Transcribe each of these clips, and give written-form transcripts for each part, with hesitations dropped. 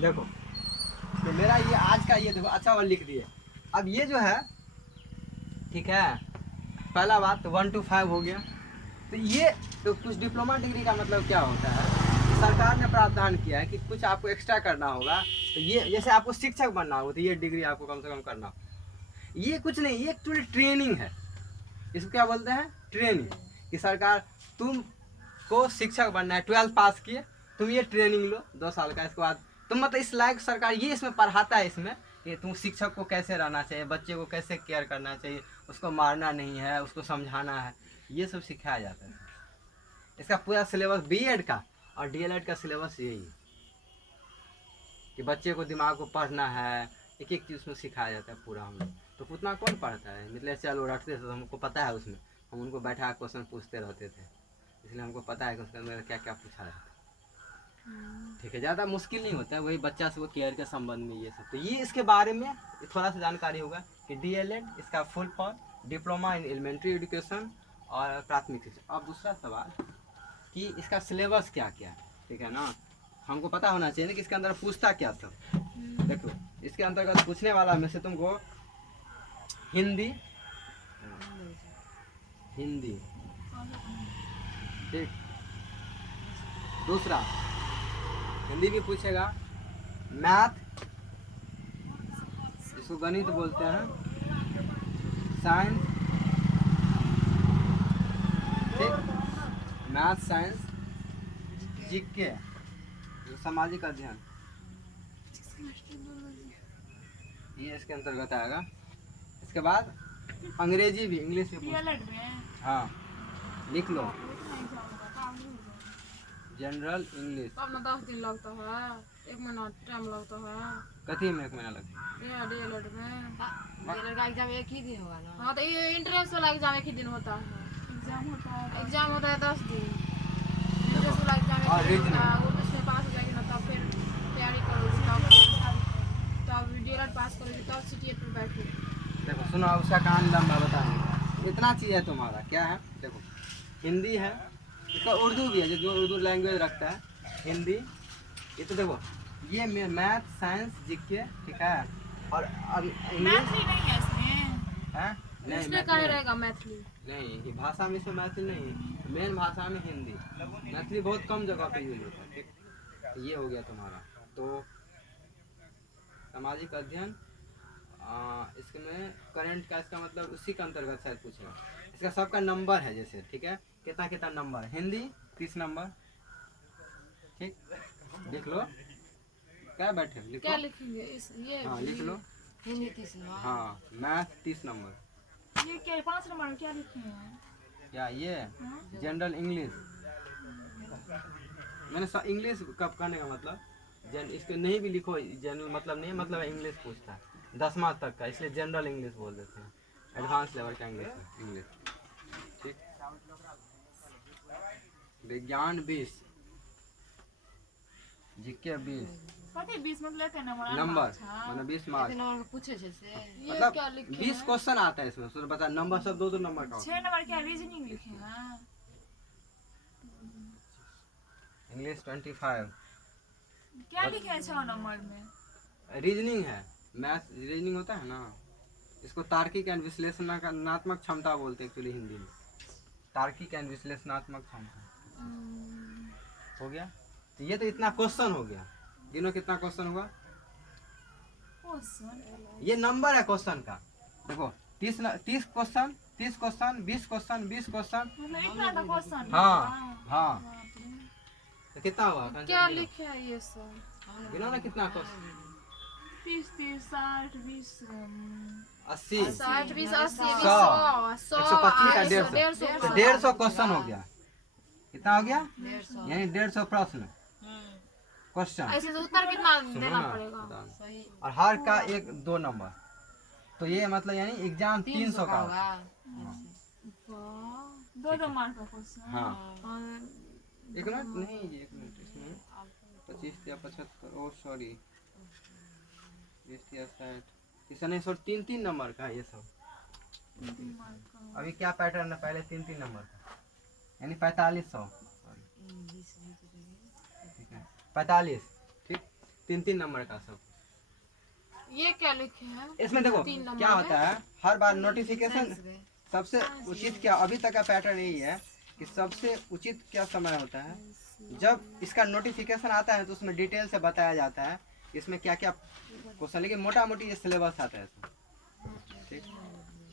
देखो तो मेरा ये आज का ये देखो अच्छा वाला लिख दिए। अब ये जो है ठीक है, पहला बात तो 1 to 5 हो गया। तो ये तो कुछ डिप्लोमा डिग्री का मतलब क्या होता है, सरकार ने प्रावधान किया है कि कुछ आपको एक्स्ट्रा करना होगा। तो ये जैसे आपको शिक्षक बनना होगा तो ये डिग्री आपको कम से कम करना होगा। ये कुछ नहीं, ये एक्चुअली ट्रेनिंग है। इसको क्या बोलते हैं, ट्रेनिंग। कि सरकार तुम को शिक्षक बनना है, 12th पास किए, तुम ये ट्रेनिंग लो 2 साल का, इसके बाद तुम मतलब इस लायक सरकार ये इसमें पढ़ाता है इसमें कि तुम शिक्षक को कैसे रहना चाहिए, बच्चे को कैसे केयर करना चाहिए, उसको मारना नहीं है, उसको समझाना है, ये सब सिखाया जाता है। इसका पूरा सिलेबस बीएड का और डीएलएड का सिलेबस यही है कि बच्चे को दिमाग को पढ़ना है, एक एक चीज़ उसमें सिखाया जाता है पूरा। हम लोग तो उतना कौन पढ़ता है, मतलब चलो रटते थे तो हमको पता है, उसमें हम उनको बैठा क्वेश्चन पूछते रहते थे, इसलिए हमको पता है कि उसके अंदर क्या क्या पूछा जाता है। ठीक है, ज़्यादा मुश्किल नहीं होता है, वही बच्चा से वो केयर के संबंध में ये सब। तो ये इसके बारे में थोड़ा सा जानकारी होगा कि डीएलएड इसका full form diploma in elementary education और प्राथमिक शिक्षा। अब दूसरा सवाल कि इसका सिलेबस क्या क्या है, ठीक है ना, हमको पता होना चाहिए ना कि इसके अंदर पूछता क्या सब। देखो इसके अंतर्गत पूछने वाला में से तुमको हिंदी, हिंदी ठीक, दूसरा हिंदी भी पूछेगा, मैथ इसको गणित बोलते हैं, साइंस ठीक, मैथ साइंस, जीके सामाजिक अध्ययन, ये इसके अंतर्गत आएगा। इसके बाद अंग्रेजी भी, इंग्लिश भी हाँ लिख लो, जनरल इंग्लिश। तब ना 10 दिन लगता है, 1 महीना टाइम लगता है। कथी में 1 महीना लगता है, डीएलएड में डीएलएड का एग्जाम एक ही दिन होगा ना। हाँ तो ये इंट्रेंस वाला एग्जाम एक ही दिन होता है। एग्जाम होता है 10 दिन। इंट्रेंस वाला एग्जाम और एक दिन रीजनिंग? होता है, वो उसमें पास हो जाएगी ना तब फिर तैयारी करोगी, तब डीएलएड पास करोगी तब सीटीएट पे बैठोगी। देखो सुनो, अब उसका कहानी लंबा बताएंगे। इतना चीज़ है तुम्हारा, क्या है देखो, हिंदी है, इसका उर्दू भी है, जो उर्दू लैंग्वेज रखता है, हिंदी। ये तो देखो ये मैथ साइंस जीके ठीक है, और इंग्लिश नहीं है इसमें, है नहीं, इसमें मैथ कहे नहीं, रहेगा मैथिली। नहीं ये भाषा में इसमें मैथिली नहीं, मेन भाषा में हिंदी, मैथिली बहुत कम जगह पे यूज होता है। ठीक, तो ये हो गया तुम्हारा। तो सामाजिक अध्ययन इसमें करंट का, इसका मतलब उसी के अंतर्गत शायद पूछेगा। इसका सबका नंबर है जैसे, ठीक है, कितना कितना नंबर, हिंदी 30 नंबर ठीक, लिख लो, क्या बैठे लिखो, क्या लिखेंगे इस ये हाँ लिख लो, हिंदी 30 नंबर। हाँ मैथ 30 नंबर। ये क्या 5 नंबर में क्या लिखे हैं? क्या ये जनरल इंग्लिश, मैंने इंग्लिश कब कहने का मतलब इसको नहीं भी लिखो, जनरल मतलब नहीं, मतलब इंग्लिश पूछता है 10वां तक का, इसलिए जनरल इंग्लिश बोल देते हैं, एडवांस लेवल का इंग्लिश है इंग्लिश। ठीक, विज्ञान 20, जीके 20 कथी 20 मतलब लेते हैं नंबर, मतलब 20 मार्क्स, कितने नंबर का पूछे छे से? ये मतलब क्या लिखे 20 क्वेश्चन आता है इसमें, सुन बता, नंबर सब 2 नंबर का होता 6 नंबर क्या रीजनिंग लिखे हैं? है। इंग्लिश 25, क्या लिखे हैं 6 नंबर में? रीजनिंग है, मैथ रीजनिंग होता है ना, इसको तार्किक एंड विश्लेषणात्मक क्षमता बोलते हैं एक्चुअली हिंदी में, तार्किक एंड विश्लेषणात्मक क्षमता। हो गया, तो ये तो इतना क्वेश्चन हो गया, गिनो कितना क्वेश्चन हुआ, ये नंबर है क्वेश्चन का। देखो 30 क्वेश्चन, 30 क्वेश्चन, 20 क्वेश्चन, 20 क्वेश्चन, इतना तो क्वेश्चन हाँ हाँ, तो कितना हुआ, क्या लिखे है ये सब? गिनो ना कितना क्वेश्चन, 30 30 60 20 80 60 20 80 100 100 125 का 150 150 क्वेश्चन हो गया, कितना हो गया, 150। यानी 150 प्रश्न क्वेश्चन, ऐसे तो उत्तर कितना सुनो देना ना, पड़ेगा? सही। और हर का 1-2 नंबर, तो ये मतलब यानी एग्जाम 300 का होगा। वाह 2 मार्क का क्वेश्चन। हाँ और एक मिनट नहीं, एक मिनट, इसमें 25 या 75, ओ सॉरी 20 या 60, इसका नहीं सर 3-3 नंबर का है ये सब। अभी क्या पैटर्न है, पहले 3-3 नंबर का, यानी 4500, ठीक है 45 ठीक, 3-3 नंबर का सब। ये क्या लिखे हैं? इसमें देखो 3 नंबर क्या होता है, हर बार नोटिफिकेशन साइंस में। सबसे उचित क्या, अभी तक का पैटर्न यही है कि सबसे उचित क्या समय होता है, जब इसका नोटिफिकेशन आता है तो उसमें डिटेल से बताया जाता है इसमें क्या क्या क्वेश्चन, लेकिन मोटा मोटी ये सिलेबस आता है इसमें। ठीक,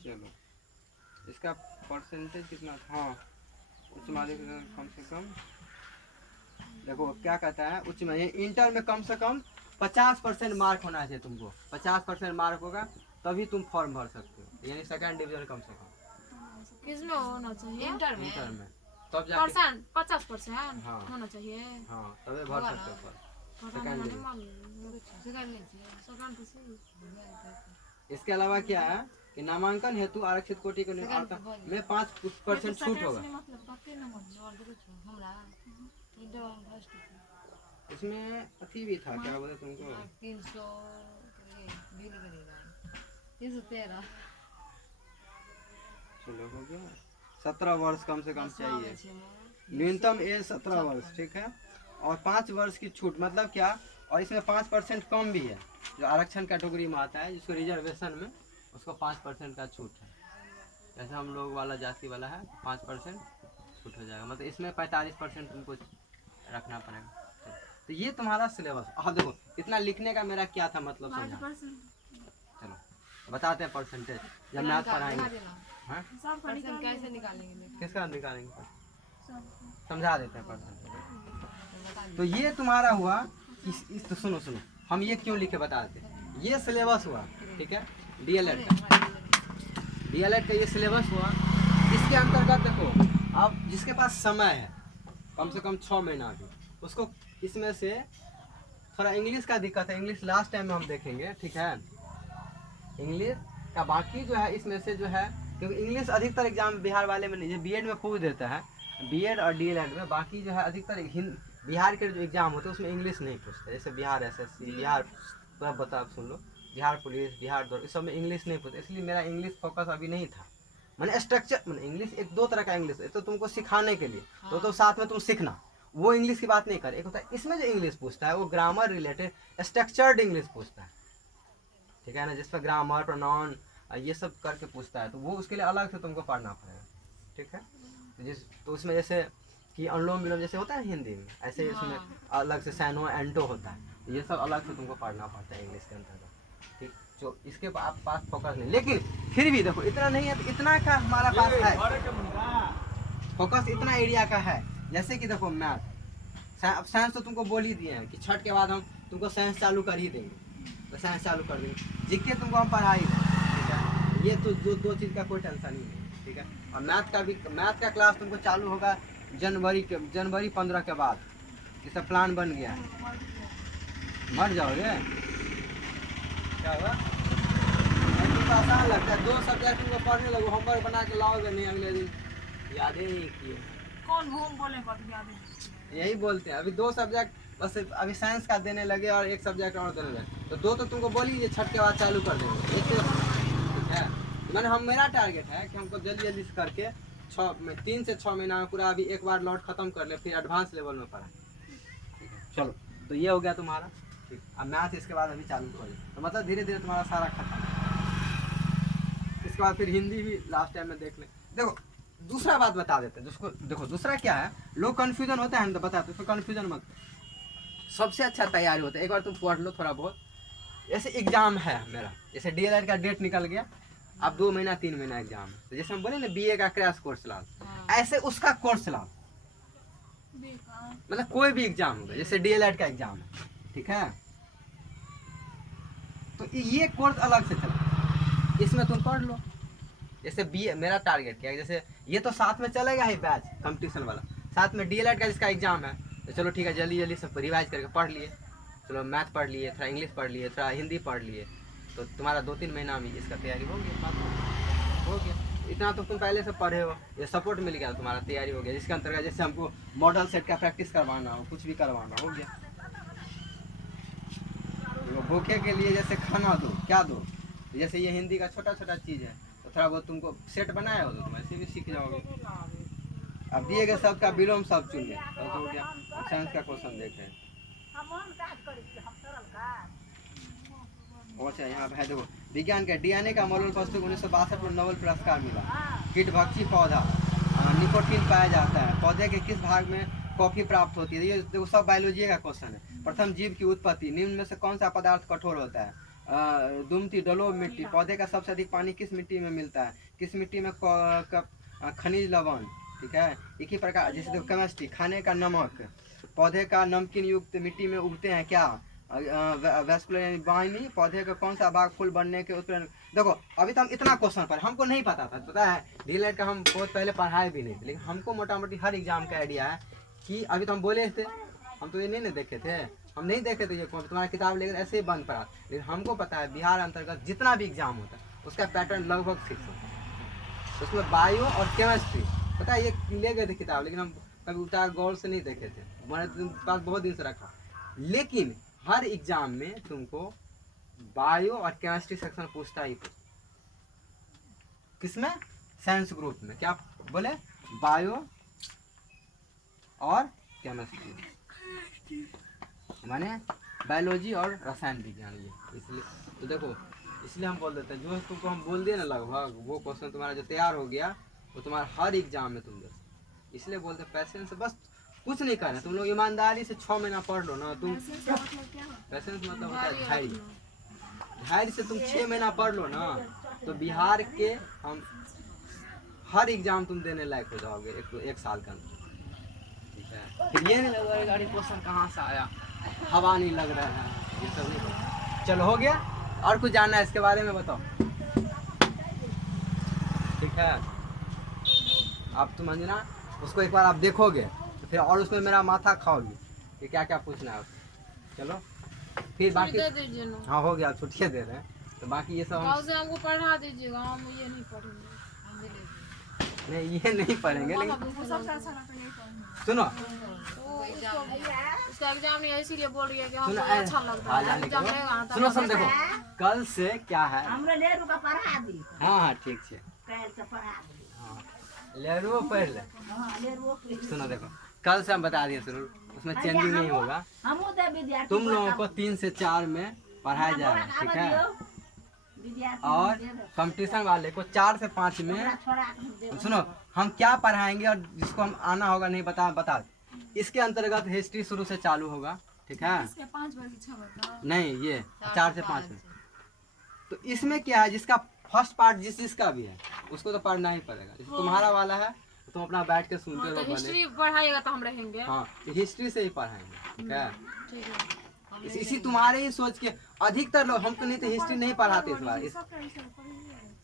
चलो इसका परसेंटेज कितना था? हाँ, उच्च माध्यमिक कम से कम, देखो क्या कहता है, उच्च माध्यमिक इंटर में कम से कम 50% मार्क होना चाहिए तुमको। 50% मार्क होगा तभी तुम फॉर्म भर सकते हो, यानी सेकंड डिवीजन कम से कम किसमें होना चाहिए? इंटर में। इंटर में, तब जाके 50% हाँ होना चाहिए। हाँ तभी भर सकते हो फॉर्म। पता सेकंड नहीं, डिवीजन। मालूम। सेकंड में चाहिए। सेकंड तो सही। इसके अलावा क्या है कि नामांकन हेतु आरक्षित कोटि के में 5% छूट होगा। मतलब कते नंबर? और देखो छो, हमरा इंटर फर्स्ट इसमें अथी भी था, क्या बोले तुमको, 300 बिल करेगा 313 चलो हो गया। 17 वर्ष कम से कम चाहिए, न्यूनतम एज 17 वर्ष, ठीक है। और 5 वर्ष की छूट मतलब क्या, और इसमें 5% कम भी है, जो आरक्षण कैटेगरी में आता है, जिसको रिजर्वेशन में उसको 5% का छूट है। जैसे हम लोग वाला जाति वाला है 5% छूट हो जाएगा, मतलब इसमें 45% तुमको रखना पड़ेगा। तो ये तुम्हारा सिलेबस। हाँ देखो इतना लिखने का मेरा क्या था मतलब समझा। 5% चलो बताते हैं परसेंटेज जब मैथ पढ़ाएंगे। हाँ सब परसेंट कैसे निकालेंगे? किसका निकालेंगे, समझा देते हैं परसेंटेज। बता तो ये तुम्हारा हुआ इस तो सुनो सुनो, हम ये क्यों लिखे बता देते हैं। ये सिलेबस हुआ, ठीक है, डीएलएड का। डीएलएड का ये सिलेबस हुआ। इसके अंतर्गत देखो, अब जिसके पास समय है कम से कम 6 महीना भी, उसको इसमें से थोड़ा इंग्लिश का दिक्कत है, इंग्लिश लास्ट टाइम में हम देखेंगे, ठीक है। इंग्लिश का बाकी जो है इसमें से जो है, क्योंकि इंग्लिश अधिकतर एग्जाम बिहार वाले में नहीं है, बीएड में पूछ देता है, बीएड और डीएलएड में। बाकी जो है अधिकतर बिहार के जो एग्जाम होते हैं उसमें इंग्लिश नहीं पूछते, जैसे बिहार एसएससी, बिहार पूरा बता सुन लो, बिहार पुलिस, बिहार दौड़, इस सब में इंग्लिश नहीं पूछते। इसलिए मेरा इंग्लिश फोकस अभी नहीं था। मैंने स्ट्रक्चर, मैंने इंग्लिश एक दो तरह का इंग्लिश है, तो तुमको सिखाने के लिए तो साथ में तुम सीखना, वो इंग्लिश की बात नहीं कर। एक होता है इसमें जो इंग्लिश पूछता है वो ग्रामर रिलेटेड स्ट्रक्चर्ड इंग्लिश पूछता है, ठीक है ना, जिस पर ग्रामर प्रोनाउन ये सब करके पूछता है, तो वो उसके लिए अलग से तुमको पढ़ना पड़ेगा, ठीक है। तो उसमें जैसे कि अनुलोम विलोम जैसे होता है हिंदी में, ऐसे इसमें अलग से सैनो एंटो होता है, ये सब अलग से तुमको पढ़ना पड़ता है इंग्लिश के अंतर्गत, ठीक। जो इसके पास फोकस नहीं, लेकिन फिर भी देखो इतना नहीं है, तो इतना का हमारा पास है फोकस, इतना एरिया का है। जैसे कि देखो मैथ, अब साइंस तो तुमको बोल ही दिए हैं कि छठ के बाद हम तुमको साइंस चालू कर ही देंगे, तो साइंस चालू कर देंगे। जीके तुमको हम पढ़ा ही देंगे, ठीक है। ये तो जो दो चीज़ का कोई टेंशन ही नहीं, ठीक है। और मैथ का क्लास तुमको चालू होगा जनवरी 15 के बाद, ये सब प्लान बन गया है। मर जाओगे क्या हुआ, तो आसान लगता है, 2 सब्जेक्ट तुमको पढ़ने लगो, होमवर्क बना के लाओगे नहीं, अगले दिन याद ही नहीं किए। कौन होम बोले यही बोलते हैं, अभी 2 सब्जेक्ट बस अभी साइंस का देने लगे और 1 सब्जेक्ट और देने लगे, तो 2 तो तुमको बोली छठ के बाद चालू कर देंगे, ठीक है। मैंने मेरा टारगेट है कि हमको जल्दी जल्दी से करके 3 से 6 महीना में पूरा अभी एक बार लॉट खत्म कर ले, फिर एडवांस लेवल में पढ़ा, ठीक है। चलो तो ये हो गया तुम्हारा, ठीक। अब मैथ इसके बाद अभी चालू करो, तो मतलब धीरे धीरे तुम्हारा सारा खत्म। इसके बाद फिर हिंदी भी लास्ट टाइम में देख ले। देखो दूसरा बात बता देते हैं जिसको, देखो दूसरा क्या है, लोग कन्फ्यूजन होता है ना, तो बताते तो कन्फ्यूजन मत। सबसे अच्छा तैयारी होता है, एक बार तुम पढ़ लो थोड़ा बहुत। जैसे एग्जाम है मेरा, जैसे डीएलएड का डेट निकल गया, अब 2 महीना 3 महीना एग्जाम है, तो जैसे हम बोले ना बीए का क्रैश कोर्स लाओ, ऐसे उसका कोर्स लाओ, मतलब कोई भी एग्जाम होगा, जैसे डीएलएड का एग्जाम है, ठीक है, तो ये कोर्स अलग से चला, इसमें तुम पढ़ लो। जैसे बीए मेरा टारगेट क्या है, जैसे ये तो साथ में चलेगा ही बैच कंपटीशन वाला, साथ में डीएलएड का जिसका एग्जाम है, तो चलो ठीक है, जल्दी जल्दी सब रिवाइज करके पढ़ लिए, चलो मैथ पढ़ लिए, थोड़ा इंग्लिश पढ़ लिए, थोड़ा हिंदी पढ़ लिए, तो तुम्हारा 2-3 महीना में इसका तैयारी हो गया। इतना तो तुम पहले से पढ़े हो, ये सपोर्ट मिल गया, तुम्हारा तैयारी हो गया, जिसके अंतर्गत जैसे हमको मॉडल सेट का प्रैक्टिस करवाना हो, कुछ भी करवाना हो गया। भूखे के लिए जैसे खाना दो, क्या दो, जैसे ये हिंदी का छोटा छोटा चीज़ है, तो थोड़ा बहुत तुमको सेट बनाया हो तो तुम ऐसे भी सीख जाओगे। अब दिए गए शब्द का विलोम शब्द चुनिए, तो हो गया। साइंस का क्वेश्चन देख रहे हैं। अच्छा यहाँ पे है देखो, विज्ञान का डीएनए का मॉडल वस्तु को 1962 में नोबेल पुरस्कार मिला। कीटभक्षी पौधा, निकोटीन पाया जाता है। पौधे के किस भाग में कॉफी प्राप्त होती है? ये देखो सब बायोलॉजी का क्वेश्चन है। प्रथम जीव की उत्पत्ति, निम्न में से कौन सा पदार्थ कठोर होता है? दुमती, डलो मिट्टी। पौधे का सबसे अधिक पानी किस मिट्टी में मिलता है? किस मिट्टी में खनिज लवण, ठीक है। एक ही प्रकार जैसे देखो केमिस्ट्री, खाने का नमक। पौधे का नमकीन युक्त मिट्टी में उगते हैं क्या? वैस्कुलर यानी बाइनी। पौधे का कौन सा भाग फूल बनने के उत्पन्न? देखो अभी तो हम इतना क्वेश्चन पर हमको नहीं पता था, पता है डीएलएड का हम बहुत पहले पढ़ाए भी नहीं थे, लेकिन हमको मोटा मोटी हर एग्जाम का आइडिया है कि अभी तो हम बोले थे, हम तो ये नहीं देखे थे, हम नहीं देखे थे ये तुम्हारा किताब लेकर ऐसे ही बंद पड़ा। लेकिन हमको पता है बिहार अंतर्गत जितना भी एग्जाम होता है उसका पैटर्न लगभग फिक्स होता है। उसमें बायो और केमिस्ट्री पता है ये ले गए थे किताब, लेकिन हम कभी उल्टा गौर से नहीं देखे थे, हमारे पास बहुत दिन से रखा। लेकिन हर एग्जाम में तुमको बायो और केमिस्ट्री सेक्शन पूछता ही पूछता। किसमें? साइंस ग्रुप में। क्या बोले? बायो और केमिस्ट्री, माने बायोलॉजी और रसायन विज्ञान। ये इसलिए तो देखो, इसलिए हम बोल देते हैं जो तुमको हम बोल दिए ना लगभग वो क्वेश्चन तुम्हारा जो तैयार हो गया वो तुम्हारा हर एग्जाम में तुम दे। इसलिए बोलते पैसेंस से, बस कुछ नहीं करना, तुम लोग ईमानदारी से 6 महीना पढ़ लो ना। तुम पैसेंस मतलब होता है धैर्य, धैर्य से तुम 6 महीना पढ़ लो ना तो बिहार के हम हर एग्जाम तुम देने लायक हो जाओगे एक साल के अंदर, ठीक है। फिर ये नहीं लगा गाड़ी क्वेश्चन कहाँ से आया, हवा नहीं लग रहा है, ये सब नहीं। चलो हो गया, और कुछ जानना है इसके बारे में बताओ, ठीक है। अब तुम अंजना उसको एक बार आप देखोगे तो फिर और उसमें मेरा माथा खाओगी कि क्या क्या पूछना है। चलो फिर बाकी दे दीजिए ना। हाँ हो गया, छुट्टियाँ दे रहे हैं तो बाकी ये सब गाँव से हमको पढ़ा दीजिएगा, हम ये नहीं पढ़ेंगे। नहीं ये नहीं पढ़ेंगे, लेकिन सबसे अच्छा लगता नहीं पढ़ेंगे। सुनो उसका एग्जाम नहीं है इसीलिए बोल रही है कि हमको सुनो अच्छा लगता है एग्जाम लेगा सुनो सुन देखो कल से क्या है। हमरे लेरू का पढ़ा दी, हाँ हाँ ठीक है, पैर से पढ़ा दी। हाँ लेरुओ पढ़ ले। हाँ लेरू के सुनो देखो कल से हम बता दिए शुरू, उसमें चेंजिंग नहीं होगा। हमू दे विद्यार्थी तुम लोगों को 3 से 4 में पढ़ाया जाएगा, ठीक है। विद्यार्थी और कंपटीशन वाले को 4 से 5 में छोड़ा दे। सुनो हम क्या पढ़ाएंगे और जिसको हम आना होगा नहीं बता इसके अंतर्गत हिस्ट्री शुरू से चालू होगा, ठीक है। 5 बजे 6 बजे नहीं ये 4 से 5 में। तो इसमें क्या है, जिसका फर्स्ट पार्ट जिस जिसका भी है उसको तो पढ़ना ही पड़ेगा। जैसे तुम्हारा वाला है तो तुम अपना बैठ के सुनते रहो। हिस्ट्री पढ़ाइएगा तो हम रहेंगे। हाँ हिस्ट्री से ही पढ़ाएंगे, ठीक है। ठीक है। इसी तुम्हारे ही सोच के अधिकतर लोग हमको नहीं तो हिस्ट्री नहीं पढ़ाते इस बार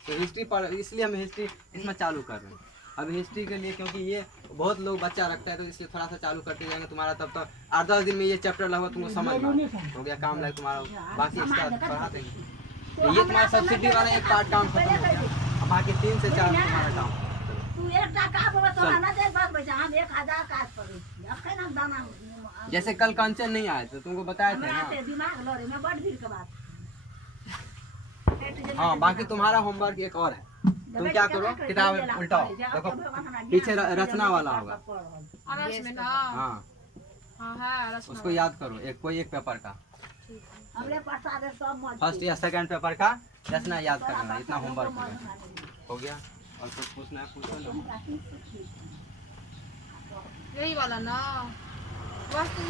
तो हिस्ट्री पढ़, इसलिए हम हिस्ट्री इसमें चालू कर रहे हैं अब हिस्ट्री के लिए, क्योंकि ये बहुत लोग बच्चा रखता है तो इसलिए थोड़ा सा चालू करते जाएंगे। तुम्हारा तब तक 8-10 दिन में ये चैप्टर लगभग तुमको समझ में हो गया, काम लगे तुम्हारा, बाकी इसका पढ़ा देंगे। तो ये तुम्हारा सब्सिडी वाला एक पार्ट काम खत्म हो गया, अब बाकी 3 से 4 तुम्हारा काम। तू एक टाका बोला तो ना दे बात बचा, हम 1000 काट पड़े अखन हम दाना। जैसे कल कंचन नहीं आए तो तुमको बताया थे हमरा ना। ते दिमाग लड़े में बड़ भीड़ के बात। हाँ बाकी तुम्हारा होमवर्क एक और है, तुम क्या करो किताब उल्टाओ, देखो पीछे रचना वाला होगा। अनर्स में ना। हाँ हाँ है रचना। उसको याद करो, कोई एक पेपर का हमरे प्रसाद सब मत फर्स्ट या सेकंड पेपर का रचना याद करना, इतना होमवर्क हो गया। और कुछ पूछना है पूछ लो। यही वाला ना वस्तु